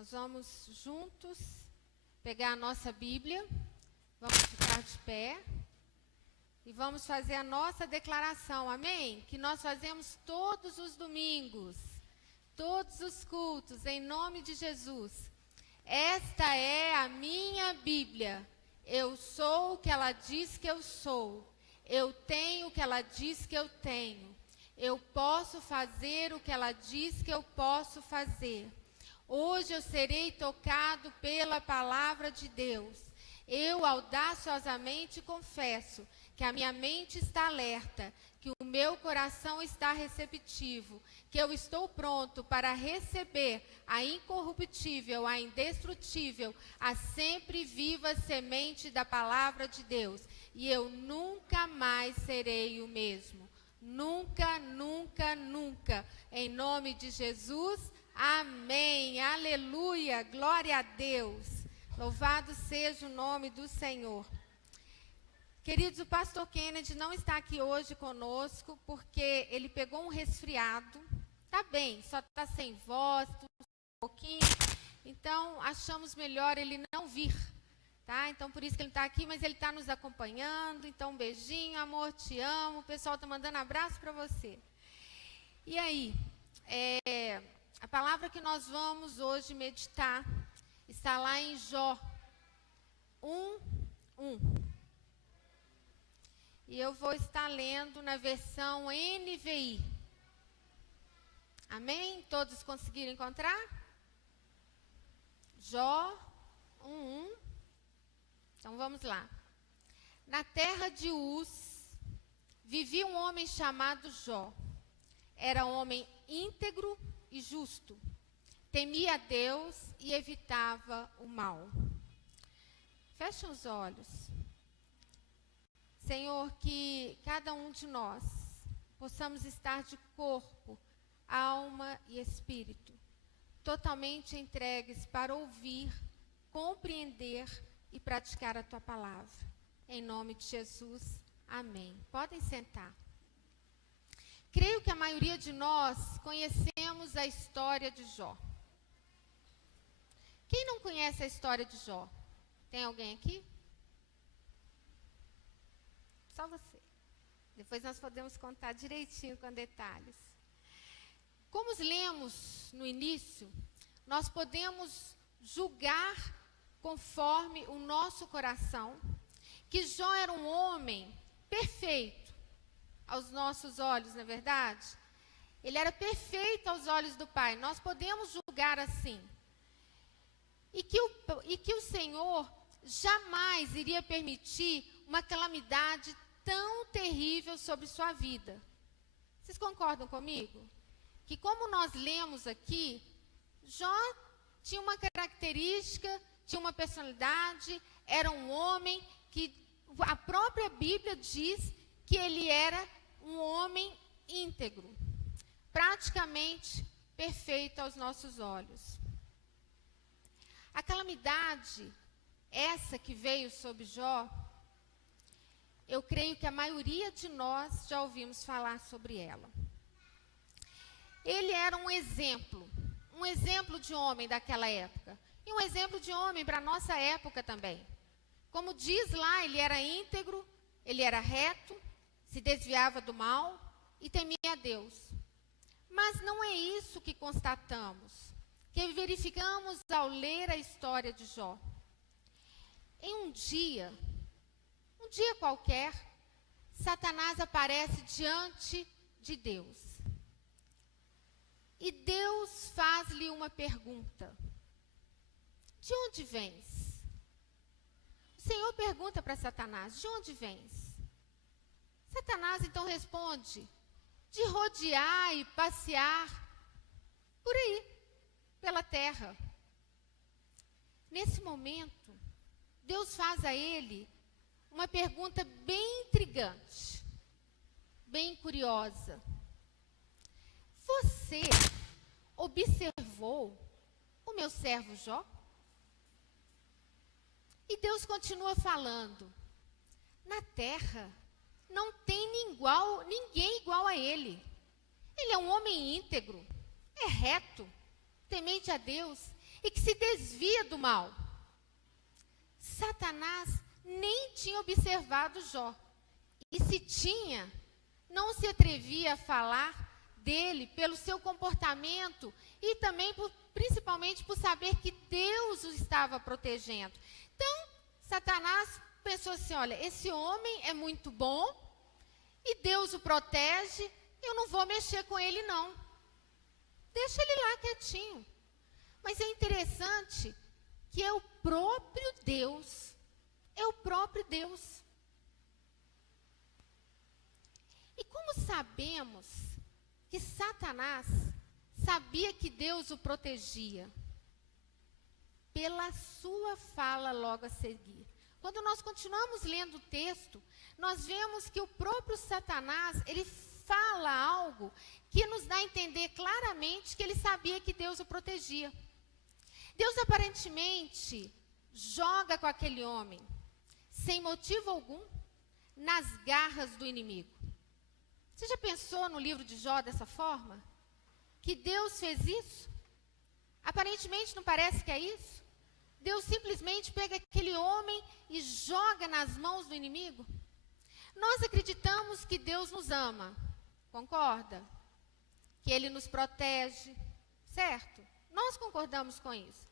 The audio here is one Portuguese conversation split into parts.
Nós vamos juntos pegar a nossa Bíblia, vamos ficar de pé e vamos fazer a nossa declaração, amém? Que nós fazemos todos os domingos, todos os cultos, em nome de Jesus. Esta é a minha Bíblia. Eu sou o que ela diz que eu sou. Eu tenho o que ela diz que eu tenho. Eu posso fazer o que ela diz que eu posso fazer. Hoje eu serei tocado pela palavra de Deus. Eu audaciosamente confesso que a minha mente está alerta, que o meu coração está receptivo, que eu estou pronto para receber a incorruptível, a indestrutível, a sempre viva semente da palavra de Deus. E eu nunca mais serei o mesmo. Nunca, nunca, nunca. Em nome de Jesus, amém. Aleluia. Glória a Deus. Louvado seja o nome do Senhor. Queridos, o pastor Kennedy não está aqui hoje conosco porque ele pegou um resfriado. Tá bem, só está sem voz, um pouquinho. Então, achamos melhor ele não vir. Tá? Então, por isso que ele está aqui, mas ele está nos acompanhando. Então, um beijinho, amor, te amo. O pessoal está mandando abraço para você. E aí, a palavra que nós vamos hoje meditar está lá em Jó 1:1. E eu vou estar lendo na versão NVI. Amém? Todos conseguiram encontrar? Jó 1:1. Então vamos lá. Na terra de Uz, vivia um homem chamado Jó. Era um homem íntegro e justo. Temia a Deus e evitava o mal. Feche os olhos. Senhor, que cada um de nós possamos estar de corpo, alma e espírito, totalmente entregues para ouvir, compreender e praticar a tua palavra. Em nome de Jesus, amém. Podem sentar. Creio que a maioria de nós conhecemos a história de Jó. Quem não conhece a história de Jó? Tem alguém aqui? Só você. Depois nós podemos contar direitinho com detalhes. Como lemos no início, nós podemos julgar conforme o nosso coração, que Jó era um homem perfeito aos nossos olhos, não é verdade? Ele era perfeito aos olhos do Pai. Nós podemos julgar assim. E que o Senhor jamais iria permitir uma calamidade tão terrível sobre sua vida. Vocês concordam comigo? Que como nós lemos aqui, Jó tinha uma característica, tinha uma personalidade, era um homem que a própria Bíblia diz que ele era um homem íntegro, praticamente perfeito aos nossos olhos. A calamidade, essa que veio sobre Jó, eu creio que a maioria de nós já ouvimos falar sobre ela. Ele era um exemplo de homem daquela época. E um exemplo de homem para a nossa época também. Como diz lá, ele era íntegro, ele era reto, se desviava do mal e temia a Deus. Mas não é isso que constatamos, que verificamos ao ler a história de Jó. Em um dia qualquer, Satanás aparece diante de Deus. E Deus faz-lhe uma pergunta. De onde vens? O Senhor pergunta para Satanás, de onde vens? Satanás então responde, de rodear e passear por aí, pela terra. Nesse momento, Deus faz a ele uma pergunta bem intrigante, bem curiosa. Você observou o meu servo Jó? E Deus continua falando. Na terra não tem ninguém igual a ele. Ele é um homem íntegro, é reto, temente a Deus. e que se desvia do mal. Satanás nem tinha observado Jó. E se tinha, não se atrevia a falar dele pelo seu comportamento e também principalmente por saber que Deus o estava protegendo. Então, Satanás pensou assim, olha, esse homem é muito bom e Deus o protege, eu não vou mexer com ele não. Deixa ele lá quietinho. Mas é interessante que é o próprio Deus. É o próprio Deus. E como sabemos que Satanás sabia que Deus o protegia? Pela sua fala logo a seguir. Quando nós continuamos lendo o texto, nós vemos que o próprio Satanás, ele fala algo que nos dá a entender claramente que ele sabia que Deus o protegia. Deus aparentemente joga com aquele homem, sem motivo algum, nas garras do inimigo. Você já pensou no livro de Jó dessa forma? Que Deus fez isso? Aparentemente não parece que é isso? Deus simplesmente pega aquele homem e joga nas mãos do inimigo? Nós acreditamos que Deus nos ama, concorda? Que Ele nos protege, certo? Nós concordamos com isso.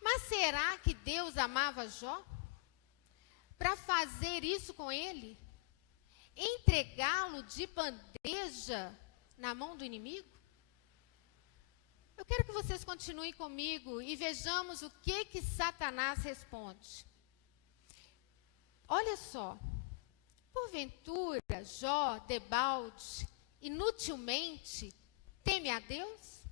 Mas será que Deus amava Jó? Para fazer isso com ele? Entregá-lo de bandeja na mão do inimigo? Eu quero que vocês continuem comigo e vejamos o que Satanás responde. Olha só. Porventura, Jó, debalde, inutilmente, teme a Deus?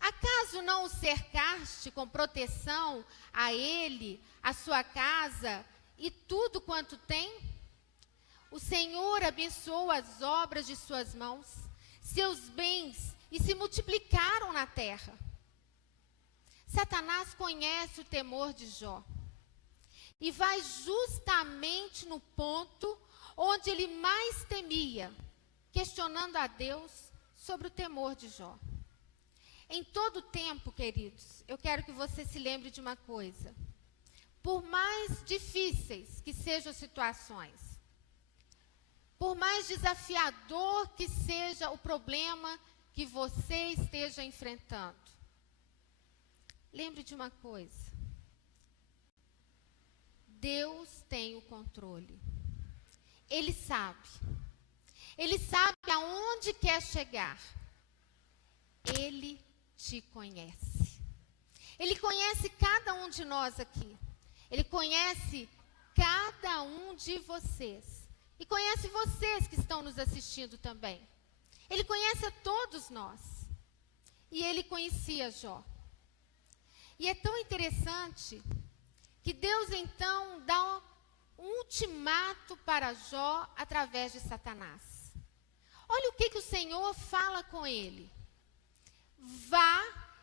Acaso não o cercaste com proteção a ele, a sua casa e tudo quanto tem? O Senhor abençoou as obras de suas mãos, seus bens, e se multiplicaram na terra. Satanás conhece o temor de Jó e vai justamente no ponto onde ele mais temia, questionando a Deus sobre o temor de Jó. Em todo tempo, queridos, eu quero que você se lembre de uma coisa. Por mais difíceis que sejam as situações, por mais desafiador que seja o problema que você esteja enfrentando, lembre de uma coisa. Deus tem o controle. Ele sabe. Ele sabe aonde quer chegar. Ele te conhece. Ele conhece cada um de nós aqui. Ele conhece cada um de vocês. E conhece vocês que estão nos assistindo também. Ele conhece a todos nós. E ele conhecia Jó. E é tão interessante que Deus então dá um ultimato para Jó através de Satanás. Olha o que o Senhor fala com ele. Vá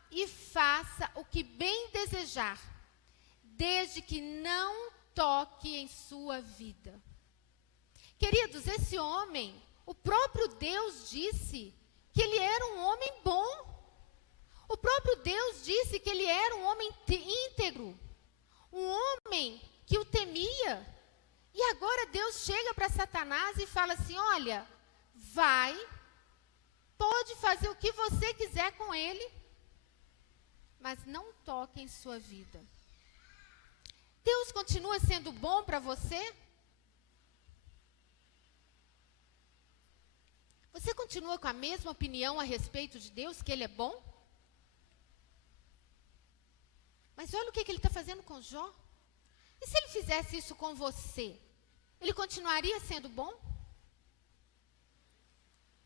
e faça o que bem desejar, desde que não toque em sua vida. Queridos, esse homem, o próprio Deus disse que ele era um homem bom. O próprio Deus disse que ele era um homem íntegro, um homem que o temia. E agora Deus chega para Satanás e fala assim, olha, vai, pode fazer o que você quiser com ele, mas não toque em sua vida. Deus continua sendo bom para você? Você continua com a mesma opinião a respeito de Deus, que Ele é bom? Mas olha o que ele está fazendo com Jó. E se ele fizesse isso com você? Ele continuaria sendo bom?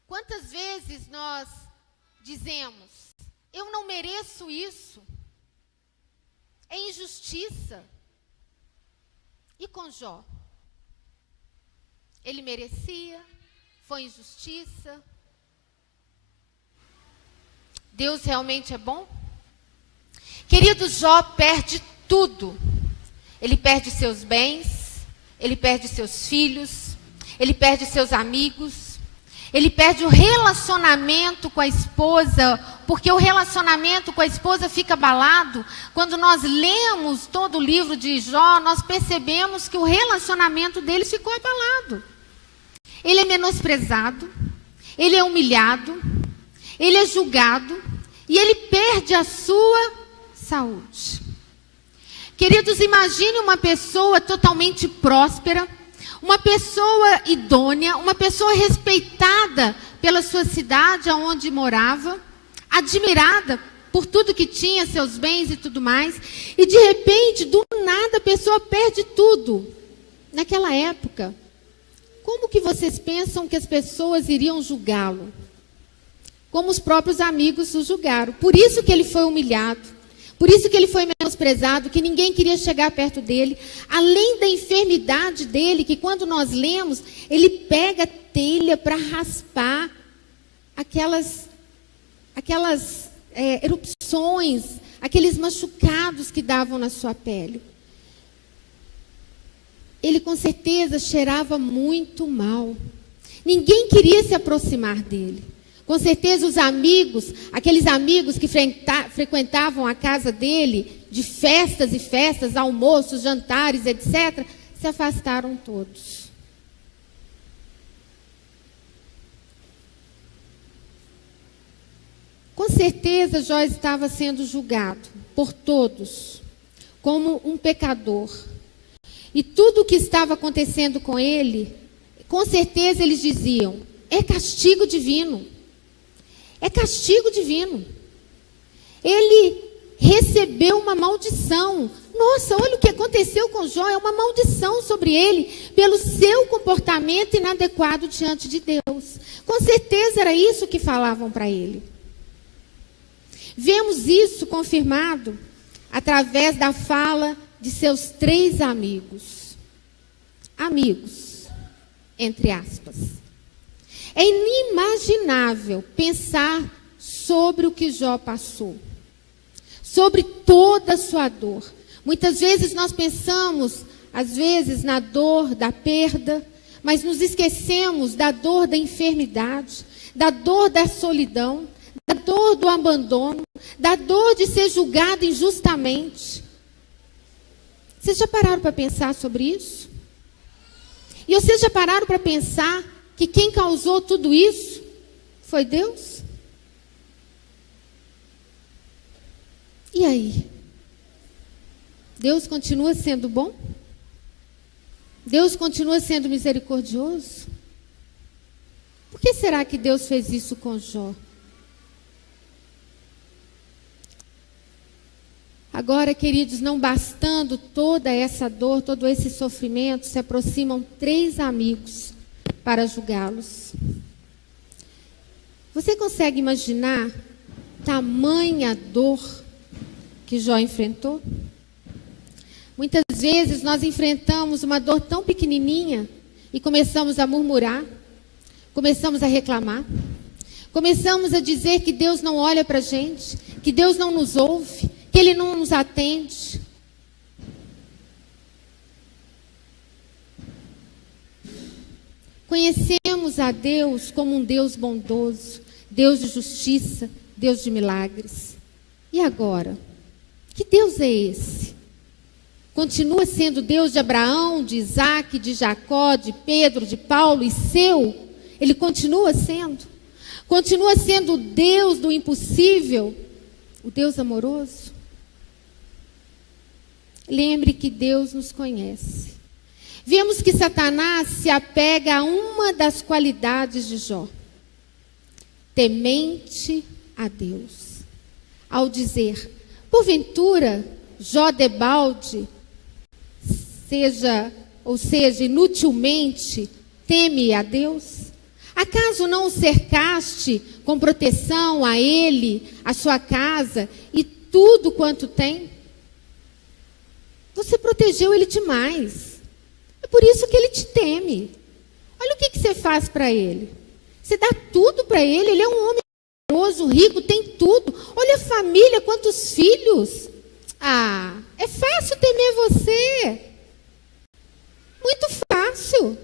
Quantas vezes nós dizemos, eu não mereço isso, é injustiça. E com Jó? Ele merecia, foi injustiça. Deus realmente é bom? Querido, Jó perde tudo. Ele perde seus bens, ele perde seus filhos, ele perde seus amigos. Ele perde o relacionamento com a esposa, porque o relacionamento com a esposa fica abalado. Quando nós lemos todo o livro de Jó, nós percebemos que o relacionamento dele ficou abalado. Ele é menosprezado, ele é humilhado, ele é julgado e ele perde a sua saúde. Queridos, imagine uma pessoa totalmente próspera, uma pessoa idônea, uma pessoa respeitada pela sua cidade onde morava, admirada por tudo que tinha, seus bens e tudo mais, e de repente, do nada, a pessoa perde tudo. Naquela época, como que vocês pensam que as pessoas iriam julgá-lo? Como os próprios amigos o julgaram. Por isso que ele foi humilhado. Por isso que ele foi menosprezado, que ninguém queria chegar perto dele. Além da enfermidade dele, que quando nós lemos, ele pega telha para raspar aquelas erupções, aqueles machucados que davam na sua pele. Ele com certeza cheirava muito mal. Ninguém queria se aproximar dele. Com certeza os amigos, aqueles amigos que frequentavam a casa dele, de festas e festas, almoços, jantares, etc., se afastaram todos. Com certeza Jó estava sendo julgado por todos como um pecador. E tudo o que estava acontecendo com ele, com certeza eles diziam, é castigo divino. É castigo divino. Ele recebeu uma maldição. Nossa, olha o que aconteceu com Jó. É uma maldição sobre ele pelo seu comportamento inadequado diante de Deus. Com certeza era isso que falavam para ele. Vemos isso confirmado através da fala de seus 3 amigos. Amigos, entre aspas. É inimaginável pensar sobre o que Jó passou, sobre toda a sua dor. Muitas vezes nós pensamos, às vezes, na dor da perda, mas nos esquecemos da dor da enfermidade, da dor da solidão, da dor do abandono, da dor de ser julgado injustamente. Vocês já pararam para pensar sobre isso? E vocês já pararam para pensar que quem causou tudo isso foi Deus? E aí? Deus continua sendo bom? Deus continua sendo misericordioso? Por que será que Deus fez isso com Jó? Agora, queridos, não bastando toda essa dor, todo esse sofrimento, se aproximam 3 amigos para julgá-los. Você consegue imaginar tamanha dor que Jó enfrentou? Muitas vezes nós enfrentamos uma dor tão pequenininha e começamos a murmurar, começamos a reclamar, começamos a dizer que Deus não olha para a gente, que Deus não nos ouve, que Ele não nos atende. Conhecemos a Deus como um Deus bondoso, Deus de justiça, Deus de milagres. E agora? Que Deus é esse? Continua sendo Deus de Abraão, de Isaac, de Jacó, de Pedro, de Paulo e seu? Ele continua sendo? Continua sendo o Deus do impossível? O Deus amoroso? Lembre que Deus nos conhece. Vemos que Satanás se apega a uma das qualidades de Jó. Temente a Deus. Ao dizer, porventura, Jó debalde, seja, inutilmente, teme a Deus? Acaso não o cercaste com proteção a ele, a sua casa e tudo quanto tem? Você protegeu ele demais. É por isso que ele te teme. Olha o que você faz para ele. Você dá tudo para ele. Ele é um homem poderoso, rico, tem tudo. Olha a família, quantos filhos. Ah, é fácil temer você. Muito fácil.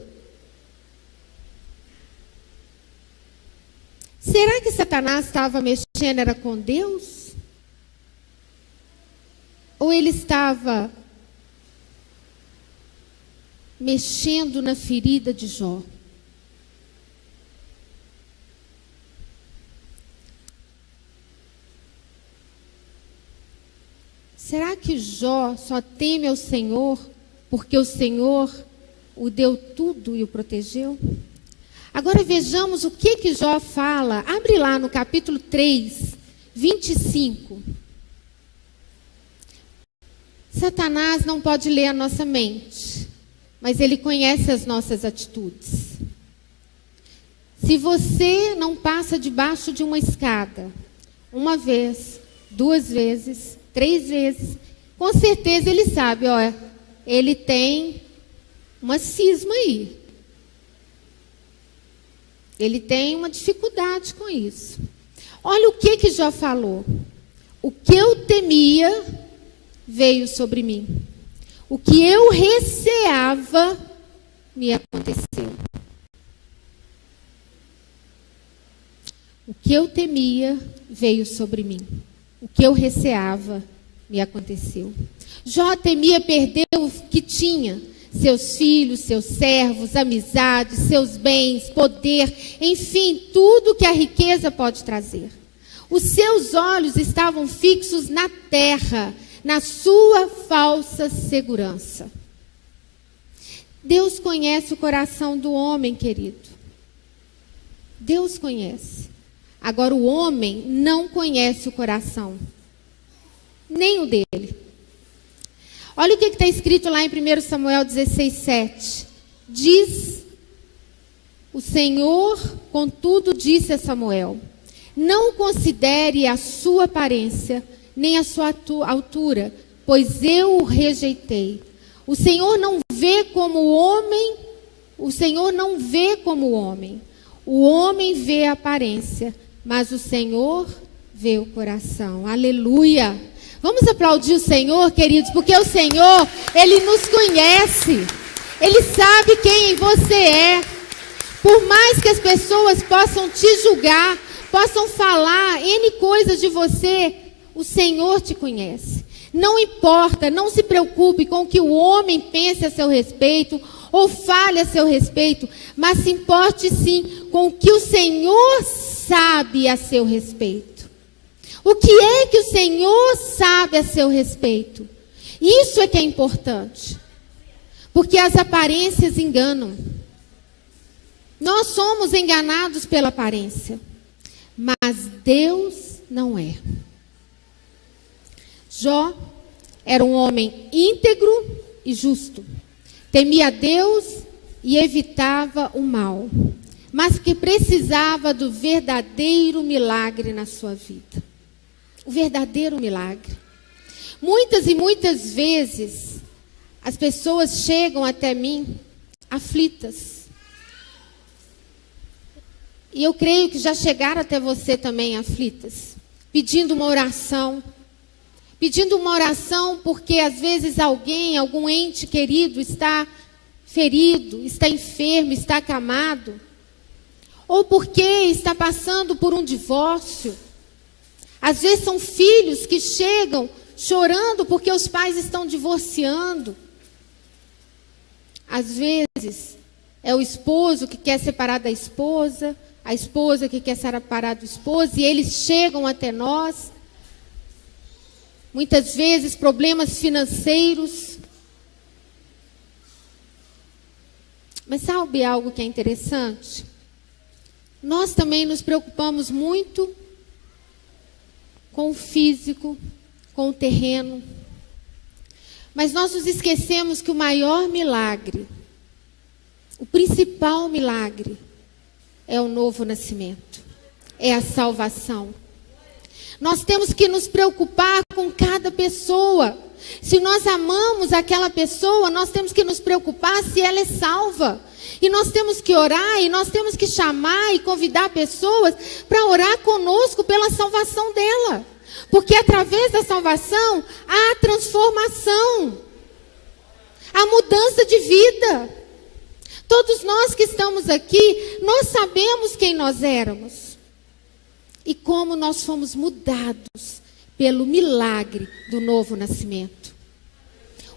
Será que Satanás estava mexendo era com Deus? Ou ele estava mexendo na ferida de Jó? Será que Jó só teme ao Senhor porque o Senhor o deu tudo e o protegeu? Agora vejamos o que Jó fala. Abre lá no capítulo 3, 25. Satanás não pode ler a nossa mente, mas ele conhece as nossas atitudes. Se você não passa debaixo de uma escada, uma vez, 2 vezes, 3 vezes, com certeza ele sabe, ó, ele tem uma cisma aí. Ele tem uma dificuldade com isso. Olha o que Jó falou. O que eu temia veio sobre mim. O que eu receava me aconteceu. O que eu temia veio sobre mim. O que eu receava me aconteceu. Jó temia perder o que tinha. Seus filhos, seus servos, amizades, seus bens, poder, enfim, tudo que a riqueza pode trazer. Os seus olhos estavam fixos na terra, na sua falsa segurança. Deus conhece o coração do homem, querido. Deus conhece. Agora, o homem não conhece o coração, nem o dele. Olha o que está escrito lá em 1 Samuel 16, 7. Diz o Senhor, contudo, disse a Samuel: não considere a sua aparência, nem a sua altura, pois eu o rejeitei. O Senhor não vê como o homem, o Senhor não vê como o homem. O homem vê a aparência, mas o Senhor vê o coração. Aleluia! Vamos aplaudir o Senhor, queridos, porque o Senhor, Ele nos conhece. Ele sabe quem você é. Por mais que as pessoas possam te julgar, possam falar N coisas de você, o Senhor te conhece. Não importa, não se preocupe com o que o homem pense a seu respeito ou fale a seu respeito, mas se importe sim com o que o Senhor sabe a seu respeito. O que é que o Senhor sabe a seu respeito? Isso é que é importante. Porque as aparências enganam. Nós somos enganados pela aparência. Mas Deus não é. Jó era um homem íntegro e justo. Temia a Deus e evitava o mal. Mas que precisava do verdadeiro milagre na sua vida. O verdadeiro milagre. Muitas e muitas vezes, as pessoas chegam até mim aflitas. E eu creio que já chegaram até você também aflitas. Pedindo uma oração. Pedindo uma oração porque às vezes alguém, algum ente querido está ferido, está enfermo, está acamado. Ou porque está passando por um divórcio. Às vezes são filhos que chegam chorando porque os pais estão divorciando. Às vezes é o esposo que quer separar da esposa, a esposa que quer separar do esposo, e eles chegam até nós. Muitas vezes problemas financeiros. Mas sabe algo que é interessante? Nós também nos preocupamos muito com o físico, com o terreno. Mas nós nos esquecemos que o maior milagre, o principal milagre, é o novo nascimento, é a salvação. Nós temos que nos preocupar com cada pessoa. Se nós amamos aquela pessoa, nós temos que nos preocupar se ela é salva. E nós temos que orar, e nós temos que chamar e convidar pessoas para orar conosco pela salvação dela. Porque através da salvação, há a transformação, a mudança de vida. Todos nós que estamos aqui, nós sabemos quem nós éramos. e como nós fomos mudados pelo milagre do novo nascimento.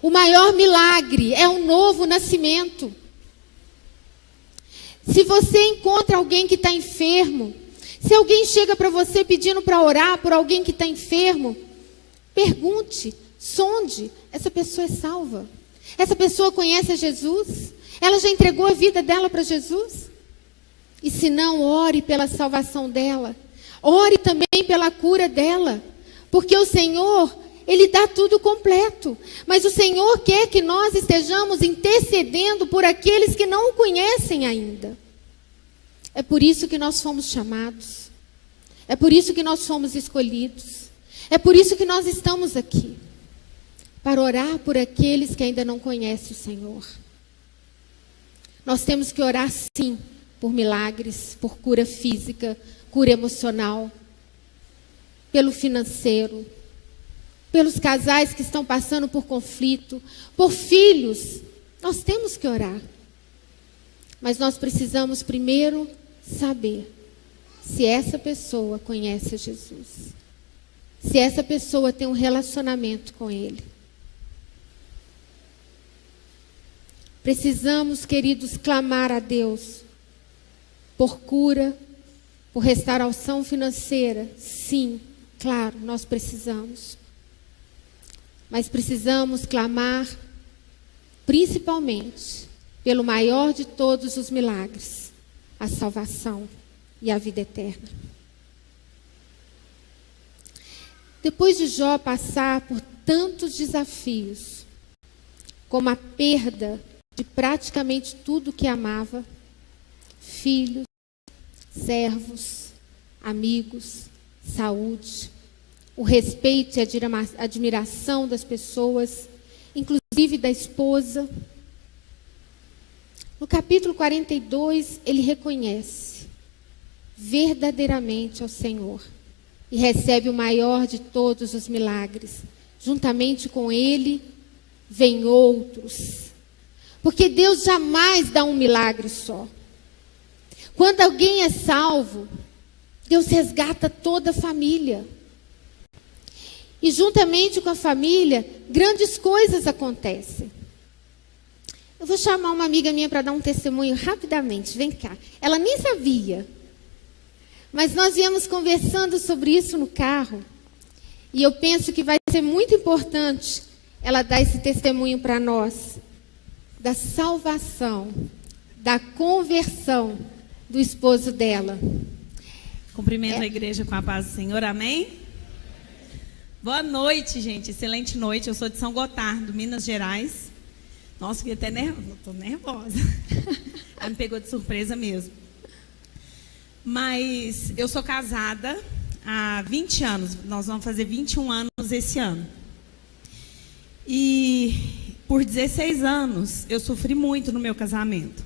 O maior milagre é o novo nascimento. Se você encontra alguém que está enfermo, se alguém chega para você pedindo para orar por alguém que está enfermo, pergunte, sonde, essa pessoa é salva? Essa pessoa conhece a Jesus? Ela já entregou a vida dela para Jesus? E se não, ore pela salvação dela. Ore também pela cura dela. Porque o Senhor, Ele dá tudo completo. Mas o Senhor quer que nós estejamos intercedendo por aqueles que não o conhecem ainda. É por isso que nós fomos chamados. É por isso que nós fomos escolhidos. É por isso que nós estamos aqui. Para orar por aqueles que ainda não conhecem o Senhor. Nós temos que orar sim, por milagres, por cura física, cura emocional, pelo financeiro, pelos casais que estão passando por conflito, por filhos. Nós temos que orar. Mas nós precisamos primeiro saber se essa pessoa conhece a Jesus. Se essa pessoa tem um relacionamento com Ele. Precisamos, queridos, clamar a Deus por cura, por restauração financeira. Sim, claro, nós precisamos. Mas precisamos clamar, principalmente, pelo maior de todos os milagres, a salvação e a vida eterna. Depois de Jó passar por tantos desafios, como a perda de praticamente tudo que amava, filhos, servos, amigos, saúde, o respeito e a admiração das pessoas, inclusive da esposa. No capítulo 42, ele reconhece verdadeiramente ao Senhor e recebe o maior de todos os milagres. Juntamente com ele, vêm outros. Porque Deus jamais dá um milagre só. Quando alguém é salvo, Deus resgata toda a família. E juntamente com a família, grandes coisas acontecem. Eu vou chamar uma amiga minha para dar um testemunho rapidamente. Vem cá. Ela nem sabia. Mas nós viemos conversando sobre isso no carro. E eu penso que vai ser muito importante ela dar esse testemunho para nós. Da salvação, da conversão do esposo dela. Cumprimento a igreja com a paz do Senhor, amém? Boa noite, gente, excelente noite. Eu sou de São Gotardo, Minas Gerais. Nossa, fiquei até nervosa, estou nervosa. Ela me pegou de surpresa mesmo. Mas eu sou casada há 20 anos, nós vamos fazer 21 anos esse ano. E por 16 anos, eu sofri muito no meu casamento.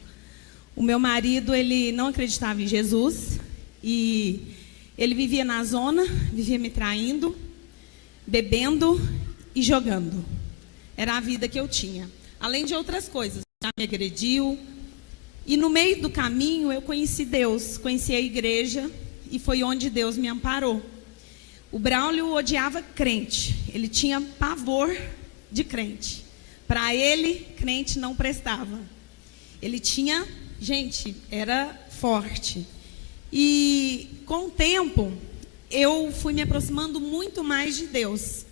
O meu marido, ele não acreditava em Jesus. E ele vivia na zona, vivia me traindo, bebendo e jogando. Era a vida que eu tinha. Além de outras coisas, já me agrediu. E no meio do caminho, eu conheci Deus, conheci a igreja. E foi onde Deus me amparou. O Braulio odiava crente. Ele tinha pavor de crente. Para ele, crente não prestava. Ele tinha, gente, era forte. E com o tempo, eu fui me aproximando muito mais de Deus.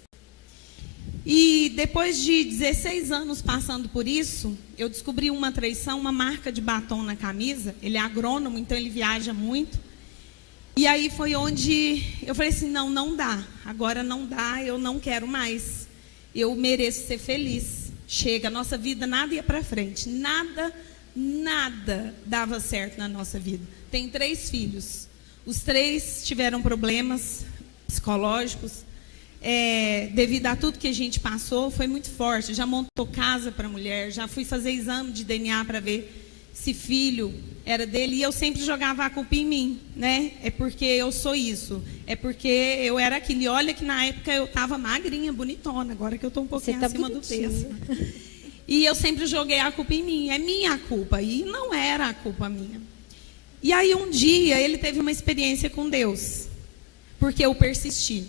E depois de 16 anos passando por isso, eu descobri uma traição, uma marca de batom na camisa. Ele é agrônomo, então ele viaja muito. E aí foi onde eu falei assim, não dá. Agora não dá, eu não quero mais. Eu mereço ser feliz. Chega, a nossa vida nada ia para frente. Nada dava certo na nossa vida. Tem 3 filhos. Os 3 tiveram problemas psicológicos. Devido a tudo que a gente passou, foi muito forte. Já montou casa para a mulher, já fui fazer exame de DNA para ver se filho era dele. E eu sempre jogava a culpa em mim, né? É porque eu sou isso. É porque eu era aquilo. E olha que na época eu estava magrinha, bonitona. Agora que eu estou um pouquinho acima do peso. E eu sempre joguei a culpa em mim. É minha culpa. E não era a culpa minha. E aí um dia ele teve uma experiência com Deus. porque eu persisti.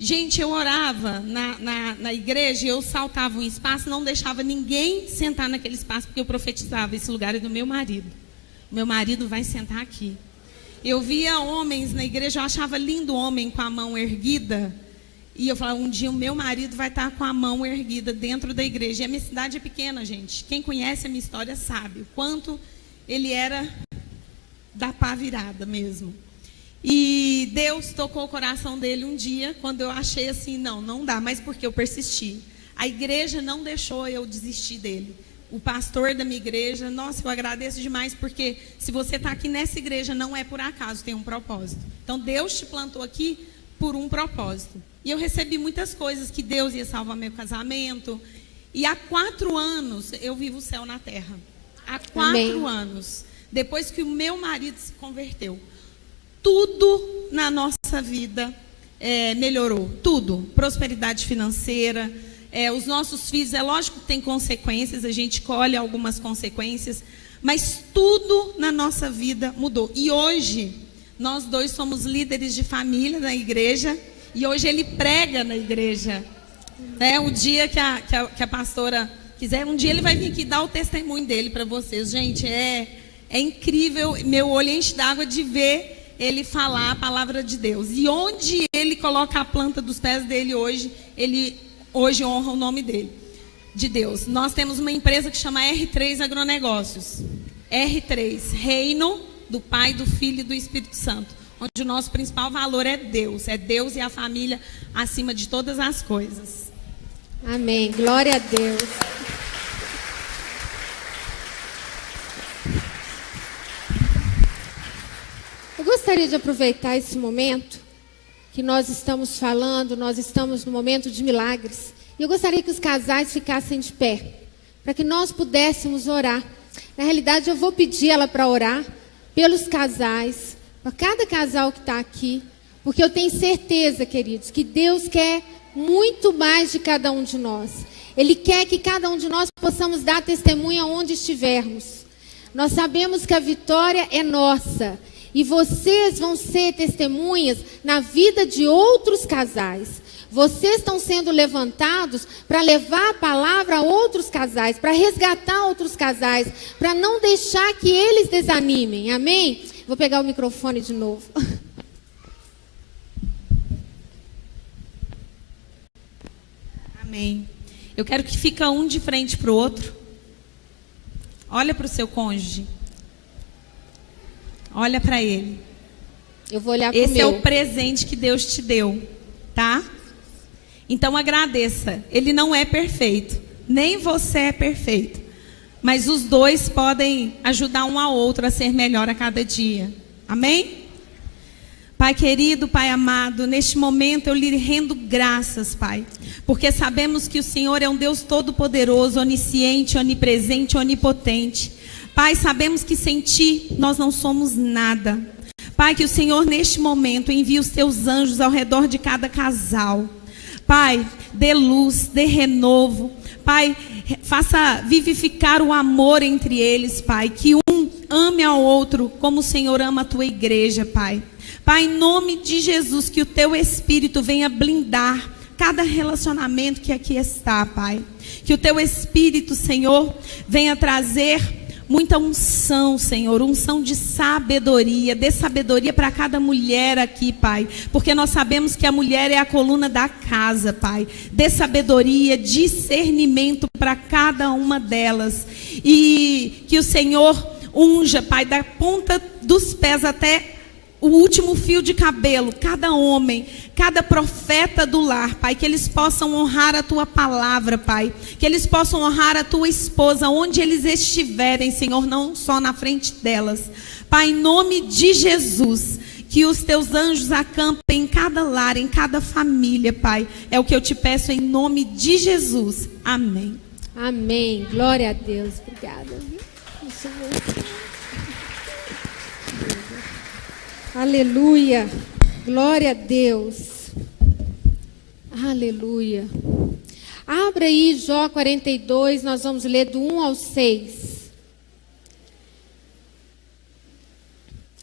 Gente, eu orava na igreja, eu saltava um espaço, não deixava ninguém sentar naquele espaço, porque eu profetizava, esse lugar é do meu marido. Meu marido vai sentar aqui. Eu via homens na igreja, eu achava lindo homem com a mão erguida, e eu falava, um dia o meu marido vai estar com a mão erguida dentro da igreja. E a minha cidade é pequena, gente. Quem conhece a minha história sabe o quanto ele era da pá virada mesmo. E Deus tocou o coração dele um dia, quando eu achei assim, não dá, mas porque eu persisti. A igreja não deixou eu desistir dele. O pastor da minha igreja, nossa, eu agradeço demais, porque se você está aqui nessa igreja, não é por acaso, tem um propósito. Então Deus te plantou aqui por um propósito. E eu recebi muitas coisas, que Deus ia salvar meu casamento. E há 4 anos eu vivo o céu na terra. Há 4 anos, depois que o meu marido se converteu. Tudo na nossa vida melhorou, tudo. Prosperidade financeira, os nossos filhos, é lógico que tem consequências, a gente colhe algumas consequências, mas tudo na nossa vida mudou. E hoje, nós 2 somos líderes de família na igreja, e hoje ele prega na igreja. O dia que a pastora quiser, um dia ele vai vir aqui dar o testemunho dele para vocês. Gente, é incrível, meu olho enche d'água de ver ele falar a palavra de Deus. E onde ele coloca a planta dos pés dele hoje, ele hoje honra o nome dele, de Deus. Nós temos uma empresa que chama R3 Agronegócios. R3, Reino do Pai, do Filho e do Espírito Santo. Onde o nosso principal valor é Deus e a família acima de todas as coisas. Amém, glória a Deus. Eu gostaria de aproveitar esse momento que nós estamos falando, nós estamos no momento de milagres. E eu gostaria que os casais ficassem de pé, para que nós pudéssemos orar. Na realidade, eu vou pedir ela para orar pelos casais, para cada casal que está aqui, porque eu tenho certeza, queridos, que Deus quer muito mais de cada um de nós. Ele quer que cada um de nós possamos dar testemunho aonde estivermos. Nós sabemos que a vitória é nossa. E vocês vão ser testemunhas na vida de outros casais. Vocês estão sendo levantados para levar a palavra a outros casais, para resgatar outros casais, para não deixar que eles desanimem. Amém? Vou pegar o microfone de novo. Amém. Eu quero que fica um de frente para o outro. Olha para o seu cônjuge. Olha para ele. Eu vou olhar para o meu. Esse é o presente que Deus te deu, tá? Então agradeça. Ele não é perfeito, nem você é perfeito, mas os 2 podem ajudar um ao outro a ser melhor a cada dia. Amém? Pai querido, Pai amado, neste momento eu lhe rendo graças, Pai, porque sabemos que o Senhor é um Deus todo-poderoso, onisciente, onipresente, onipotente. Pai, sabemos que sem Ti nós não somos nada. Pai, que o Senhor neste momento envie os Teus anjos ao redor de cada casal. Pai, dê luz, dê renovo. Pai, faça vivificar o amor entre eles, Pai. Que um ame ao outro como o Senhor ama a Tua igreja, Pai. Pai, em nome de Jesus, que o Teu Espírito venha blindar cada relacionamento que aqui está, Pai. Que o Teu Espírito, Senhor, venha trazer muita unção, Senhor, unção de sabedoria. Dê sabedoria para cada mulher aqui, Pai, porque nós sabemos que a mulher é a coluna da casa, Pai. Dê sabedoria, discernimento para cada uma delas. E que o Senhor unja, Pai, da ponta dos pés até o último fio de cabelo, cada homem, cada profeta do lar, Pai, que eles possam honrar a Tua palavra, Pai, que eles possam honrar a Tua esposa, onde eles estiverem, Senhor, não só na frente delas. Pai, em nome de Jesus, que os Teus anjos acampem em cada lar, em cada família, Pai, é o que eu te peço em nome de Jesus, amém. Amém, glória a Deus, obrigada. Aleluia, glória a Deus, aleluia. Abra aí Jó 42, nós vamos ler do 1 ao 6.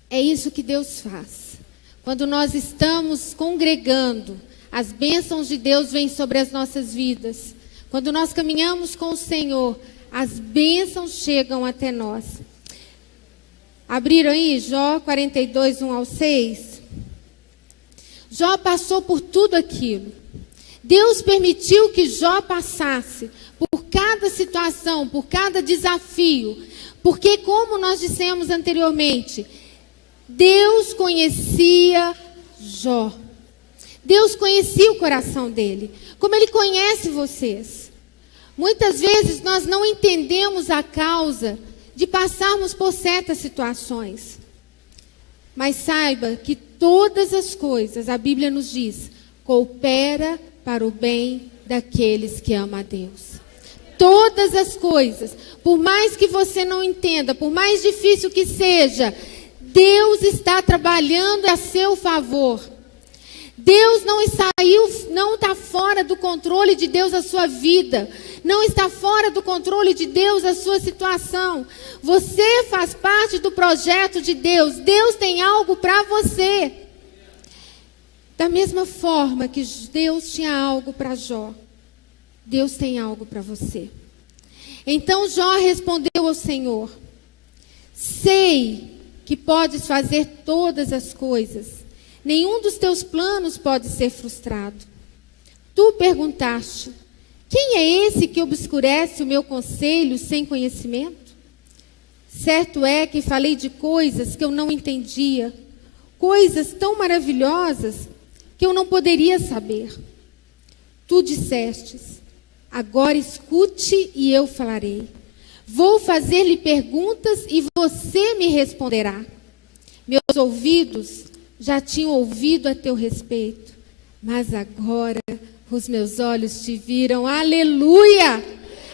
É isso que Deus faz. quando nós estamos congregando, as bênçãos de Deus vêm sobre as nossas vidas. Quando nós caminhamos com o Senhor, as bênçãos chegam até nós. Abriram aí Jó 42, 1 ao 6? Jó passou por tudo aquilo. Deus permitiu que Jó passasse por cada situação, por cada desafio. Porque, como nós dissemos anteriormente, Deus conhecia Jó. Deus conhecia o coração dele, como Ele conhece vocês. Muitas vezes nós não entendemos a causa de passarmos por certas situações. Mas saiba que todas as coisas, a Bíblia nos diz, coopera para o bem daqueles que amam a Deus. Todas as coisas, por mais que você não entenda, por mais difícil que seja, Deus está trabalhando a seu favor. Deus não está fora do controle de Deus a sua vida. Não está fora do controle de Deus a sua situação. Você faz parte do projeto de Deus. Deus tem algo para você. Da mesma forma que Deus tinha algo para Jó, Deus tem algo para você. Então Jó respondeu ao Senhor: sei que podes fazer todas as coisas. Nenhum dos teus planos pode ser frustrado. Tu perguntaste: quem é esse que obscurece o meu conselho sem conhecimento? Certo é que falei de coisas que eu não entendia, coisas tão maravilhosas que eu não poderia saber. Tu dissestes: agora escute e eu falarei. Vou fazer-lhe perguntas e você me responderá. Meus ouvidos já tinham ouvido a teu respeito, mas agora os meus olhos te viram. Aleluia!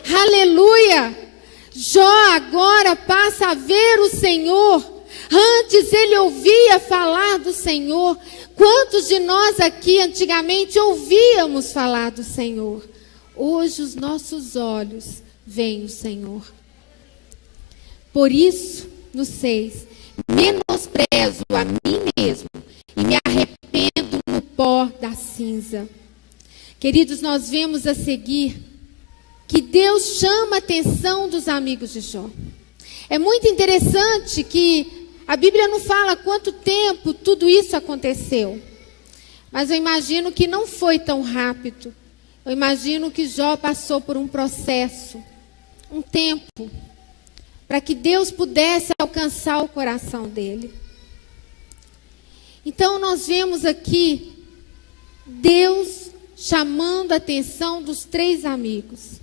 Aleluia! Jó agora passa a ver o Senhor. Antes ele ouvia falar do Senhor. Quantos de nós aqui antigamente ouvíamos falar do Senhor? Hoje os nossos olhos veem o Senhor. Por isso, no 6, menosprezo a mim mesmo e me arrependo no pó da cinza. Queridos, nós vemos a seguir que Deus chama a atenção dos amigos de Jó. É muito interessante que a Bíblia não fala quanto tempo tudo isso aconteceu. Mas eu imagino que não foi tão rápido. Eu imagino que Jó passou por um processo, um tempo, para que Deus pudesse alcançar o coração dele. Então nós vemos aqui Deus chamando a atenção dos 3 amigos.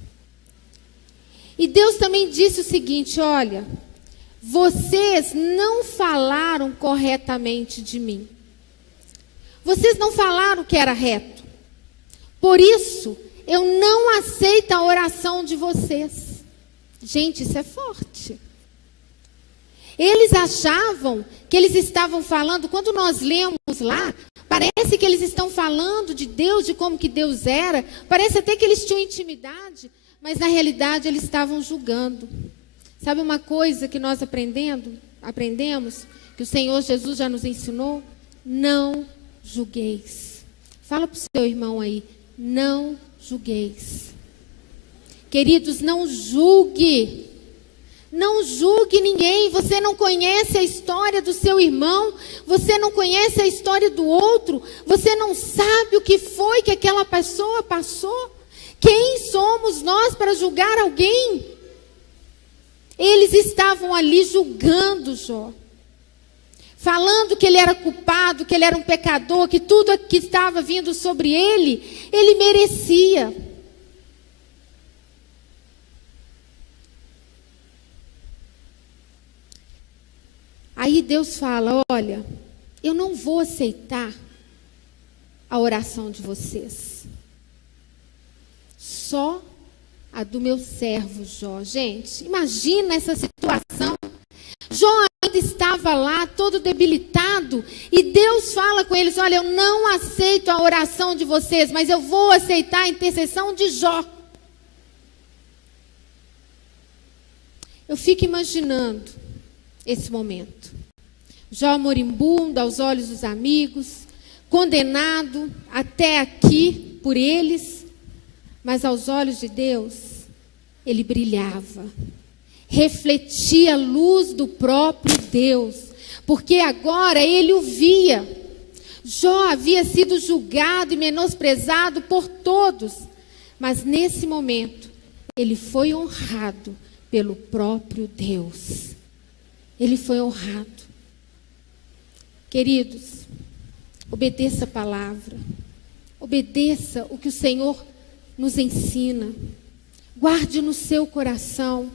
E Deus também disse o seguinte: olha, vocês não falaram corretamente de mim. Vocês não falaram que era reto. Por isso, eu não aceito a oração de vocês. Gente, isso é forte. Eles achavam que eles estavam falando, quando nós lemos lá, parece que eles estão falando de Deus, de como que Deus era, parece até que eles tinham intimidade, mas na realidade eles estavam julgando. Sabe uma coisa que nós aprendemos, que o Senhor Jesus já nos ensinou? Não julgueis. Fala para o seu irmão aí, não julgueis. Queridos, não julgue. Não julgue ninguém. Você não conhece a história do seu irmão. Você não conhece a história do outro. Você não sabe o que foi que aquela pessoa passou. Quem somos nós para julgar alguém? Eles estavam ali julgando Jó. Falando que ele era culpado, que ele era um pecador, que tudo que estava vindo sobre ele, ele merecia. Aí Deus fala: olha, eu não vou aceitar a oração de vocês. Só a do meu servo Jó. Gente, imagina essa situação. Jó ainda estava lá, todo debilitado, e Deus fala com eles: olha, eu não aceito a oração de vocês, mas eu vou aceitar a intercessão de Jó. Eu fico imaginando esse momento. Jó moribundo aos olhos dos amigos, condenado até aqui por eles, mas aos olhos de Deus, ele brilhava, refletia a luz do próprio Deus, porque agora ele o via. Jó havia sido julgado e menosprezado por todos, mas nesse momento ele foi honrado pelo próprio Deus. Ele foi honrado. Queridos, obedeça a palavra, obedeça o que o Senhor nos ensina, guarde no seu coração,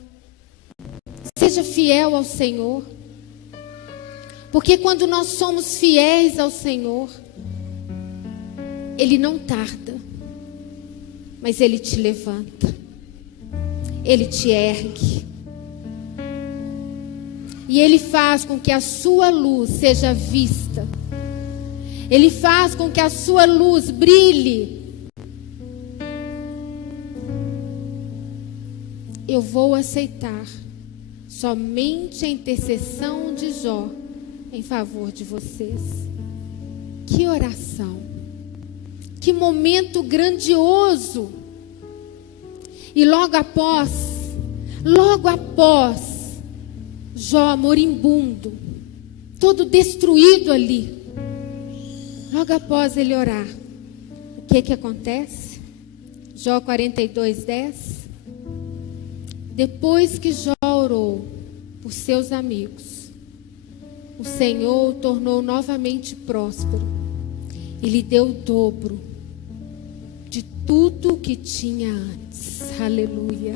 seja fiel ao Senhor, porque quando nós somos fiéis ao Senhor, Ele não tarda, mas Ele te levanta, Ele te ergue, e Ele faz com que a sua luz seja vista, Ele faz com que a sua luz brilhe. Eu vou aceitar somente a intercessão de Jó em favor de vocês. Que oração, que momento grandioso. E logo após Jó moribundo, todo destruído ali, logo após ele orar, o que acontece? Jó 42:10. Depois que Jó orou por seus amigos, o Senhor o tornou novamente próspero e lhe deu o dobro de tudo o que tinha antes. Aleluia.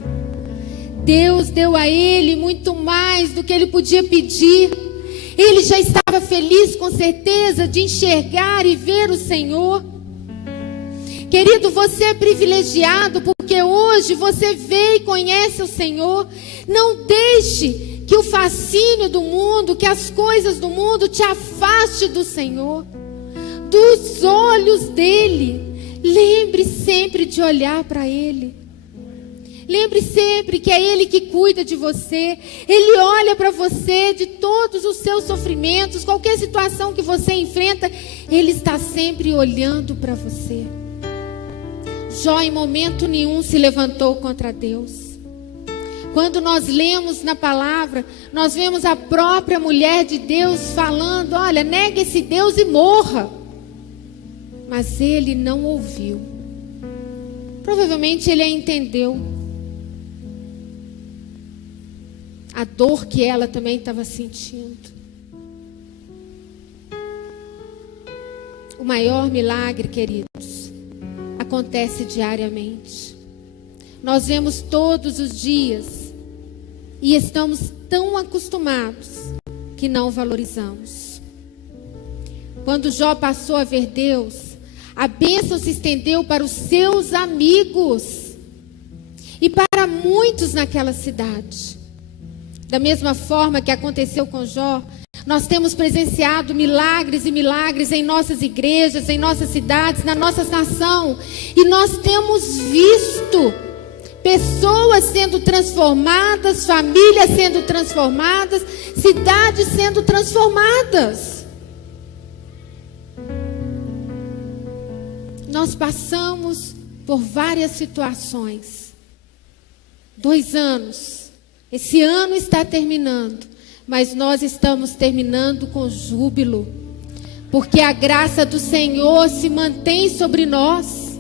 Deus deu a ele muito mais do que ele podia pedir. Ele já estava feliz, com certeza, de enxergar e ver o Senhor. Querido, você é privilegiado porque hoje você vê e conhece o Senhor. Não deixe que o fascínio do mundo, que as coisas do mundo te afaste do Senhor, dos olhos dele. Lembre sempre de olhar para Ele. Lembre sempre que é Ele que cuida de você. Ele olha para você de todos os seus sofrimentos, qualquer situação que você enfrenta, Ele está sempre olhando para você. Jó em momento nenhum se levantou contra Deus. Quando nós lemos na palavra, nós vemos a própria mulher de Deus falando: olha, negue esse Deus e morra. Mas ele não ouviu. Provavelmente ele a entendeu. A dor que ela também estava sentindo. O maior milagre, queridos, acontece diariamente. Nós vemos todos os dias e estamos tão acostumados que não valorizamos. Quando Jó passou a ver Deus, a bênção se estendeu para os seus amigos e para muitos naquela cidade. Da mesma forma que aconteceu com Jó, nós temos presenciado milagres e milagres em nossas igrejas, em nossas cidades, na nossa nação. E nós temos visto pessoas sendo transformadas, famílias sendo transformadas, cidades sendo transformadas. Nós passamos por várias situações. 2 anos. Esse ano está terminando, mas nós estamos terminando com júbilo, porque a graça do Senhor se mantém sobre nós,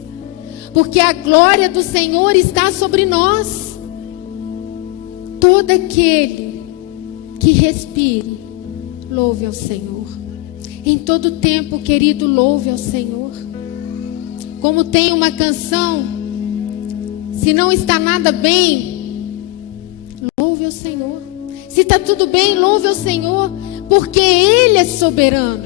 porque a glória do Senhor está sobre nós. Todo aquele que respire, louve ao Senhor. Em todo tempo, querido, louve ao Senhor. Como tem uma canção, se não está nada bem, louve ao Senhor. Se está tudo bem, louve ao Senhor, porque Ele é soberano,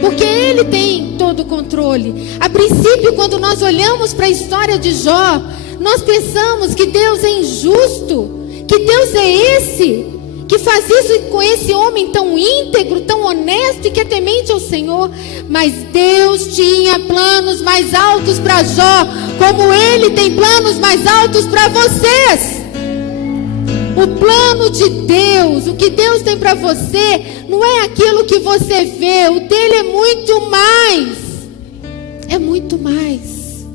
porque Ele tem todo o controle. A princípio, quando nós olhamos para a história de Jó, nós pensamos que Deus é injusto, que Deus é esse, que faz isso com esse homem tão íntegro, tão honesto e que é temente ao Senhor. Mas Deus tinha planos mais altos para Jó, como Ele tem planos mais altos para vocês. O plano de Deus, o que Deus tem para você, não é aquilo que você vê. O dele é muito mais. É muito mais.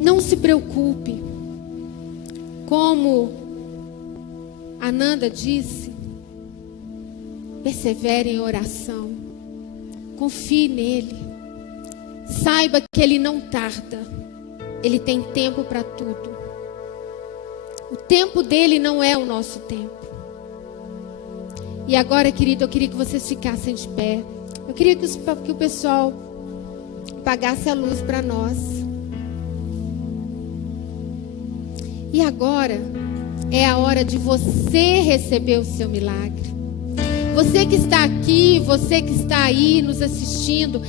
Não se preocupe. Como a Nanda disse, persevere em oração. Confie nele. Saiba que ele não tarda. Ele tem tempo para tudo. O tempo dele não é o nosso tempo. E agora, querido, eu queria que vocês ficassem de pé. Eu queria que o pessoal apagasse a luz para nós. E agora é a hora de você receber o seu milagre. Você que está aqui, você que está aí nos assistindo,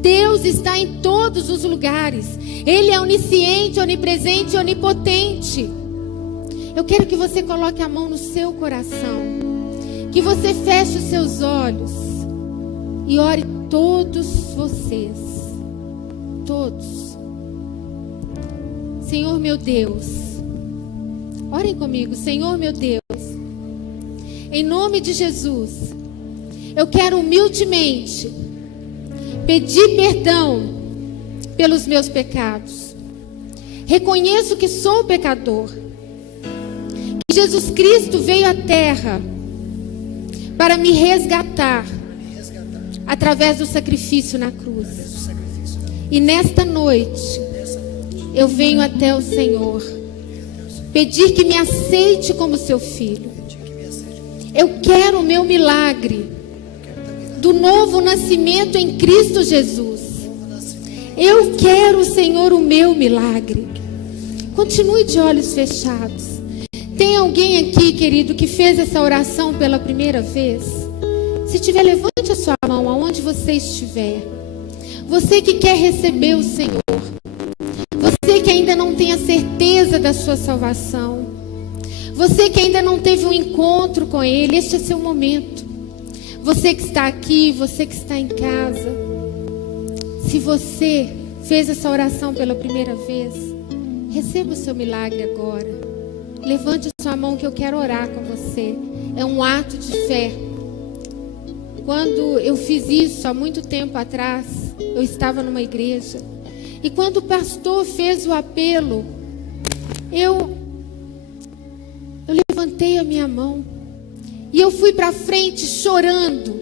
Deus está em todos os lugares. Ele é onisciente, onipresente e onipotente. Eu quero que você coloque a mão no seu coração, que você feche os seus olhos e ore todos vocês, todos. Senhor meu Deus, orem comigo. Senhor meu Deus, em nome de Jesus, eu quero humildemente pedir perdão pelos meus pecados. Reconheço que sou pecador. Que Jesus Cristo veio à terra para me resgatar através do sacrifício na cruz. E nesta noite eu venho até o Senhor pedir que me aceite como seu filho. Eu quero o meu milagre do novo nascimento em Cristo Jesus. Eu quero, Senhor, o meu milagre. Continue de olhos fechados. Tem alguém aqui, querido, que fez essa oração pela primeira vez? Se tiver, levante a sua mão aonde você estiver. Você que quer receber o Senhor. Você que ainda não tem a certeza da sua salvação. Você que ainda não teve um encontro com Ele, este é seu momento. Você que está aqui, você que está em casa. Se você fez essa oração pela primeira vez, receba o seu milagre agora. Levante a sua mão que eu quero orar com você. É um ato de fé. Quando eu fiz isso há muito tempo atrás, eu estava numa igreja. E quando o pastor fez o apelo, eu levantei a minha mão. E eu fui para frente chorando.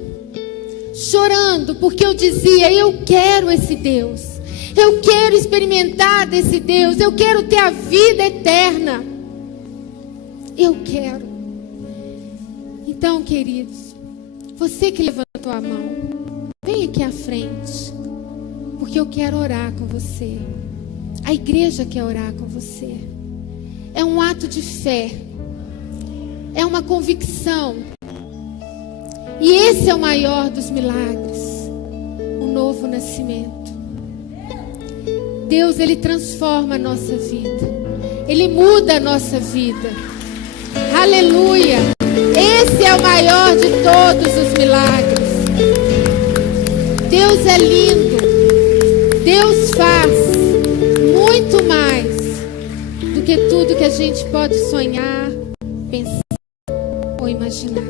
Chorando, porque eu dizia, eu quero esse Deus. Eu quero experimentar desse Deus. Eu quero ter a vida eterna. Eu quero. Então, queridos, você que levantou a mão, vem aqui à frente, porque eu quero orar com você. A igreja quer orar com você. É um ato de fé. É uma convicção. E esse é o maior dos milagres, o novo nascimento. Deus, Ele transforma a nossa vida. Ele muda a nossa vida. Aleluia. Esse é o maior de todos os milagres. Deus é lindo. Deus faz muito mais do que tudo que a gente pode sonhar, pensar ou imaginar.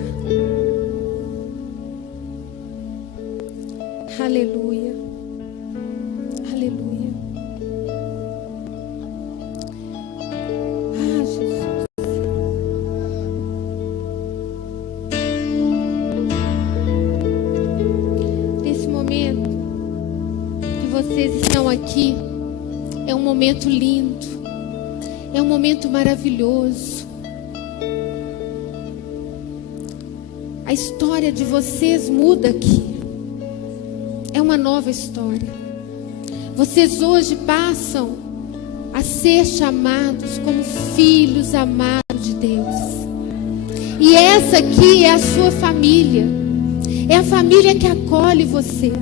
Aleluia. Aleluia. Ah, Jesus. Nesse momento que vocês estão aqui, é um momento lindo. É um momento maravilhoso. A história de vocês muda aqui. É uma nova história. Vocês hoje passam a ser chamados como filhos amados de Deus. E essa aqui é a sua família. É a família que acolhe vocês.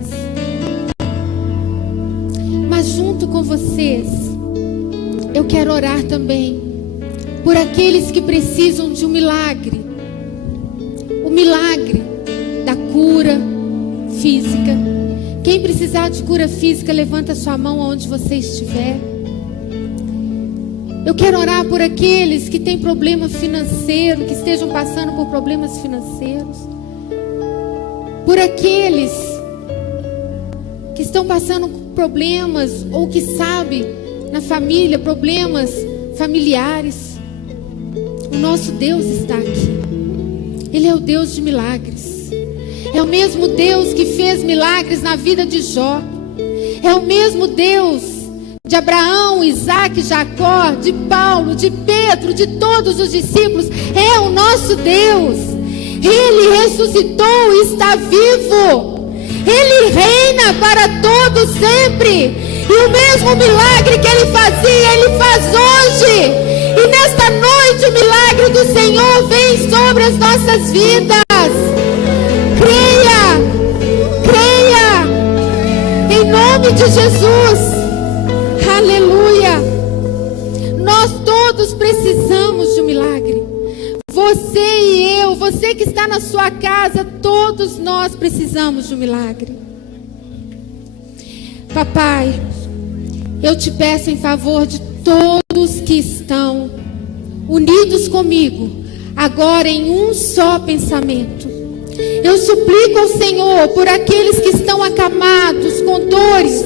Mas junto com vocês, eu quero orar também por aqueles que precisam de um milagre. O milagre da cura física. Quem precisar de cura física, levanta sua mão onde você estiver. Eu quero orar por aqueles que têm problema financeiro, que estejam passando por problemas financeiros. Por aqueles que estão passando por problemas, ou que sabe, na família, problemas familiares. O nosso Deus está aqui. Ele é o Deus de milagres. É o mesmo Deus que fez milagres na vida de Jó. É o mesmo Deus de Abraão, Isaac, Jacó, de Paulo, de Pedro, de todos os discípulos. É o nosso Deus. Ele ressuscitou e está vivo. Ele reina para todo sempre. E o mesmo milagre que Ele fazia, Ele faz hoje. E nesta noite o milagre do Senhor vem sobre as nossas vidas. Creia, creia, em nome de Jesus. Aleluia. Nós todos precisamos de um milagre. Você e eu, você que está na sua casa, todos nós precisamos de um milagre. Papai, eu te peço em favor de todos que estão unidos comigo, agora em um só pensamento. Eu suplico ao Senhor por aqueles que estão acamados com dores,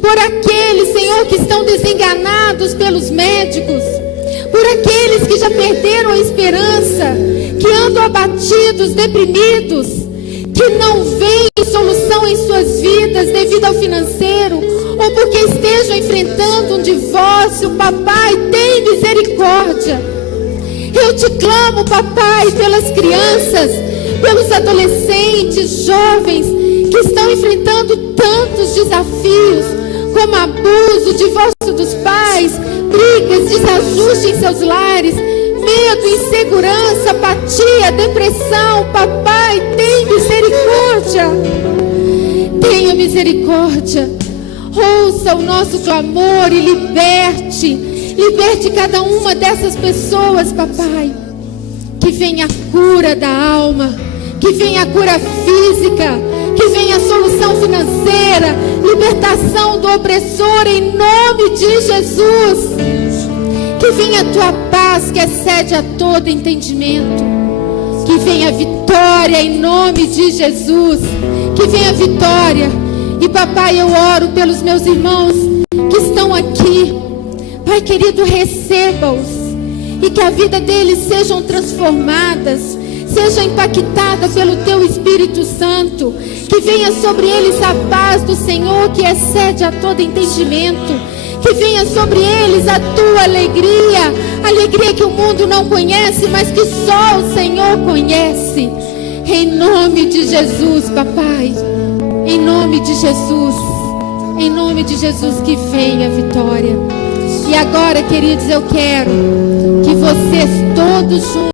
por aqueles, Senhor, que estão desenganados pelos médicos, por aqueles que já perderam a esperança, que andam abatidos, deprimidos, que não veem solução em suas vidas devido ao financeiro, ou porque estejam enfrentando um divórcio. Papai, tem misericórdia. Eu te clamo, papai, pelas crianças, pelos adolescentes, jovens, que estão enfrentando tantos desafios, como abuso, divórcio dos pais, brigas, desajuste em seus lares, medo, insegurança, apatia, depressão. Papai, tem misericórdia. Tenha misericórdia. Ouça o nosso clamor e liberte cada uma dessas pessoas, papai. Que venha a cura da alma, que venha a cura física, que venha a solução financeira, libertação do opressor em nome de Jesus. Que venha a tua paz que excede a todo entendimento. Que venha a vitória em nome de Jesus. Que venha a vitória. E papai, eu oro pelos meus irmãos que estão aqui. Pai querido, receba-os. E que a vida deles sejam transformadas, seja impactada pelo Teu Espírito Santo. Que venha sobre eles a paz do Senhor que excede a todo entendimento. Que venha sobre eles a Tua alegria, alegria que o mundo não conhece, mas que só o Senhor conhece. Em nome de Jesus, papai. Em nome de Jesus. Em nome de Jesus, que venha a vitória. E agora, queridos, eu quero que vocês todos juntos